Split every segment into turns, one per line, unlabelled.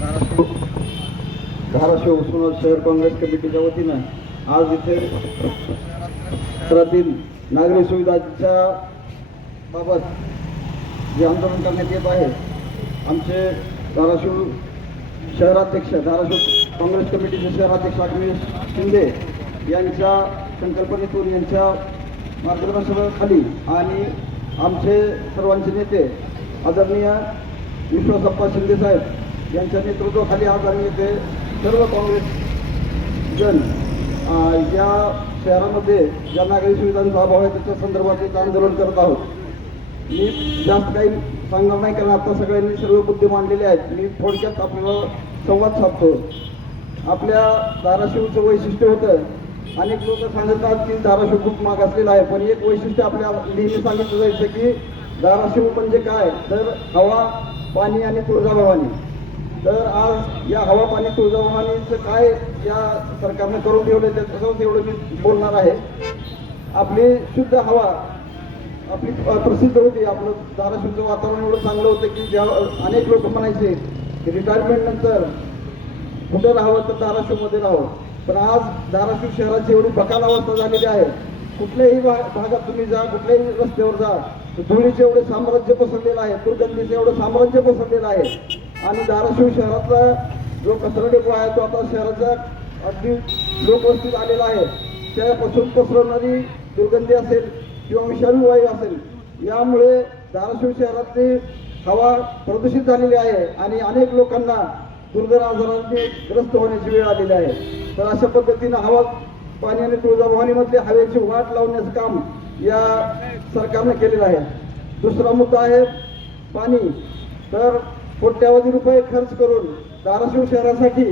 धाराशिव धाराशिव शहर काँग्रेस कमिटीच्या वतीनं आज इथे शहरातील नागरी सुविधाच्या बाबत जे आंदोलन करण्यात येत आहे आमचे धाराशिव शहराध्यक्ष धाराशिव काँग्रेस कमिटीचे शहराध्यक्ष अग्नेश शिंदे यांच्या संकल्पनेतून यांच्या मार्गदर्शनाखाली आणि आमचे सर्वांचे नेते आदरणीय विश्वासप्पा शिंदे साहेब यांच्या नेतृत्वाखाली आज आम्ही इथे सर्व काँग्रेस जन या शहरामध्ये ज्या नागरी सुविधांचा अभाव आहे त्याच्या संदर्भात एक आंदोलन करत आहोत. मी जास्त काही सांगणार नाही कारण आता सगळ्यांनी सर्व मुद्दे मांडलेले आहेत. मी थोडक्यात आपल्याला संवाद साधतो. आपल्या धाराशिवचं वैशिष्ट्य होतं अनेक लोक सांगतात की धाराशिव खूप मागासलेला आहे पण एक वैशिष्ट्य आपल्या नेहमी सांगितलं जायचं की धाराशिव म्हणजे काय? तर हवा पाणी आणि तुळजाभवानी. तर आज या हवा पाणी तुळजाभवानीचं काय या सरकारने करून ठेवलं त्याच्यावर एवढं मी बोलणार आहे. आपली शुद्ध हवा आपली प्रसिद्ध होती. आपलं धाराशिवचं वातावरण एवढं चांगलं होतं की ज्या अनेक लोक म्हणायचे की रिटायरमेंट नंतर राहावं तर धाराशिवमध्ये राहावं. पण आज धाराशिव शहराची एवढी बकाल अवस्था झालेली आहे. कुठल्याही भागात तुम्ही जा कुठल्याही रस्त्यावर जा धुळीचे एवढे साम्राज्य पसरलेलं आहे दुर्गंधीचं एवढं साम्राज्य पसरलेलं आहे. आणि धाराशिव शहरातला जो कचरा डेपो आहे तो आता शहराच्या अगदी लोकवस्तीत आलेला आहे. त्यापासून पसरवणारी दुर्गंधी असेल किंवा विषाणू वायू असेल यामुळे धाराशिव शहरातली हवा प्रदूषित झालेली आहे आणि अनेक लोकांना दुर्धर आजारांनी ग्रस्त होण्याची वेळ आलेली आहे. तर अशा पद्धतीनं हवा पाणी आणि तुळजाभवानीमधली हवेची वाट लावण्याचं काम या सरकारनं केलेलं आहे. दुसरा मुद्दा आहे पाणी. तर कोट्यावधी रुपये खर्च करून धाराशिव शहरासाठी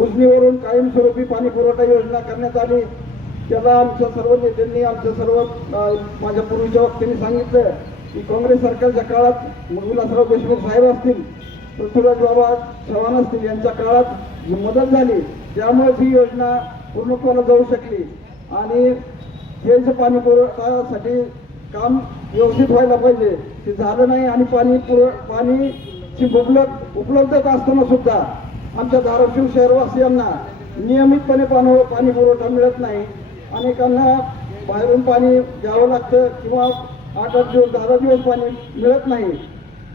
उजनीवरून कायमस्वरूपी पाणी पुरवठा योजना करण्यात आली. त्याला आमच्या सर्व नेत्यांनी आमच्या सर्व माझ्या पूर्वीच्या वक्त्यांनी सांगितलं की काँग्रेस सरकारच्या काळात विलासराव देशमुख साहेब असतील पृथ्वीराज बाबा चव्हाण असतील यांच्या काळात जी मदत झाली त्यामुळेच ही योजना पूर्णत्वाला जाऊ शकली. आणि हेच पाणी पुरवठासाठी काम व्यवस्थित व्हायला पाहिजे ते झालं नाही आणि पाणी पुर पाणी ची उपलब्ध उपलब्धता असताना सुद्धा आमच्या धाराशिव शहरवासियांना नियमितपणे पाणी पाणी पुरवठा मिळत नाही. अनेकांना बाहेरून पाणी घ्यावं लागतं किंवा आठ आठ दिवस दहा दिवस पाणी मिळत नाही.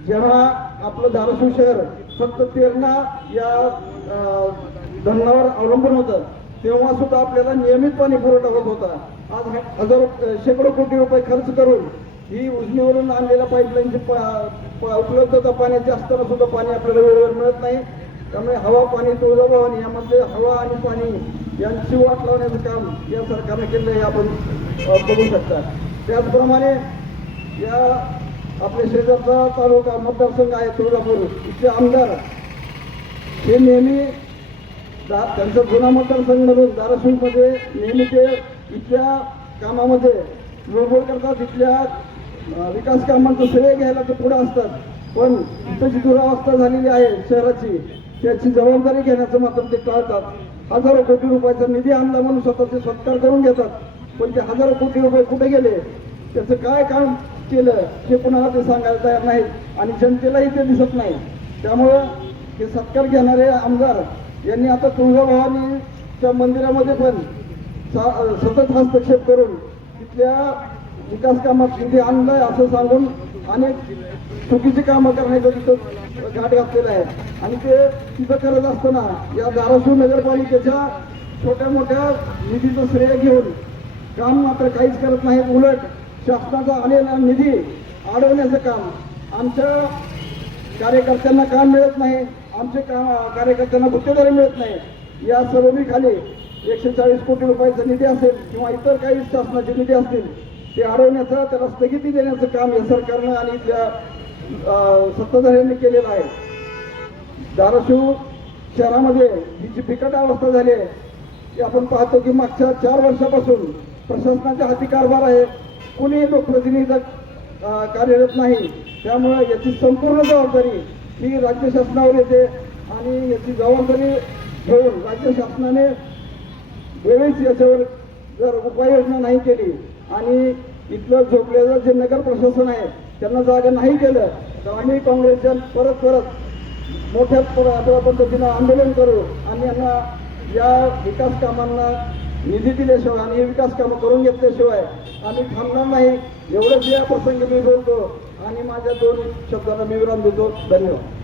जेव्हा आपलं धाराशिव शहर फक्त तेरणा या धरणावर अवलंबून होतं तेव्हा सुद्धा आपल्याला नियमित पाणी पुरवठा होत होता. आज हजारो शेकडो कोटी रुपये खर्च करून ही उजनीवरून आणलेल्या पाईपलाईनची प- उपलब्धता पाण्याची असताना सुद्धा पाणी आपल्याला वेळेवर मिळत नाही. त्यामुळे हवा पाणी तुळजाभवानी यामध्ये हवा आणि पाणी यांची वाट लावण्याचं काम या सरकारने केलं हे आपण बघू शकता. त्याचप्रमाणे या आपल्या शेजारचा तालुका मतदारसंघ आहे तुळजापूर. इथले आमदार हे नेहमी दा त्यांचा जुना मतदारसंघ म्हणून धाराशिवमध्ये नेहमी ते इथल्या कामामध्ये लोडबोड करतात इथल्या विकास कामांचं श्रेय घ्यायला ते पुढे असतात. पण इथं जी दुरावस्था झालेली आहे शहराची त्याची जबाबदारी घेण्याचं मात्र ते टाळतात. हजारो कोटी रुपयाचा निधी आणला म्हणून स्वतःचे सत्कार करून घेतात. पण ते हजारो कोटी रुपये कुठे गेले? त्याचं काय काम केलं हे कुणाला ते सांगायला तयार नाहीत. आणि जनतेलाही ते दिसत नाही. त्यामुळं हे सत्कार घेणारे आमदार यांनी आता तुळजाभवानीच्या मंदिरामध्ये पण सतत हस्तक्षेप करून तिथल्या विकास कामात निधी आणलाय असं सांगून अनेक चुकीची कामं करण्याचं तिथं घाट घातलेला आहे. आणि ते तिथं करत असताना या धाराशिव नगरपालिकेच्या छोट्या मोठ्या निधीचं श्रेय घेऊन काम मात्र काहीच करत नाही. उलट शासनाचा आलेला निधी अडवण्याचं काम आमच्या कार्यकर्त्यांना काम मिळत नाही? आमचे का कार्यकर्त्यांना गुत्तेदारी मिळत नाही? या सर्वखाली एकशे चाळीस कोटी रुपयाचा निधी असेल किंवा इतर काही शासनाचे निधी असतील ते अडवण्याचं त्याला स्थगिती देण्याचं काम या सरकारनं आणि इथल्या सत्ताधाऱ्यांनी केलेलं आहे. धाराशिव शहरामध्ये ही जी बिकट अवस्था झाली आहे ती आपण पाहतो की मागच्या चार वर्षापासून प्रशासनाच्या हाती कारभार आहे. कुणीही लोकप्रतिनिधी कार्यरत नाही. त्यामुळे याची संपूर्ण जबाबदारी ही राज्य शासनावर येते आणि याची जबाबदारी घेऊन राज्य शासनाने वेळीच याच्यावर जर उपाययोजना नाही केली आणि इथलं झोपलेलं जे नगर प्रशासन आहे त्यांना जागा नाही केलं तर आम्ही काँग्रेसच्या परत परत मोठ्या पद्धतीनं आंदोलन करू आणि यांना या विकास कामांना निधी दिल्याशिवाय आणि हे विकास कामं करून घेतल्याशिवाय आम्ही थांबणार नाही. एवढंच या प्रसंगी मी बोलतो आणि माझ्या दोन शब्दांना मी विराम देतो. धन्यवाद.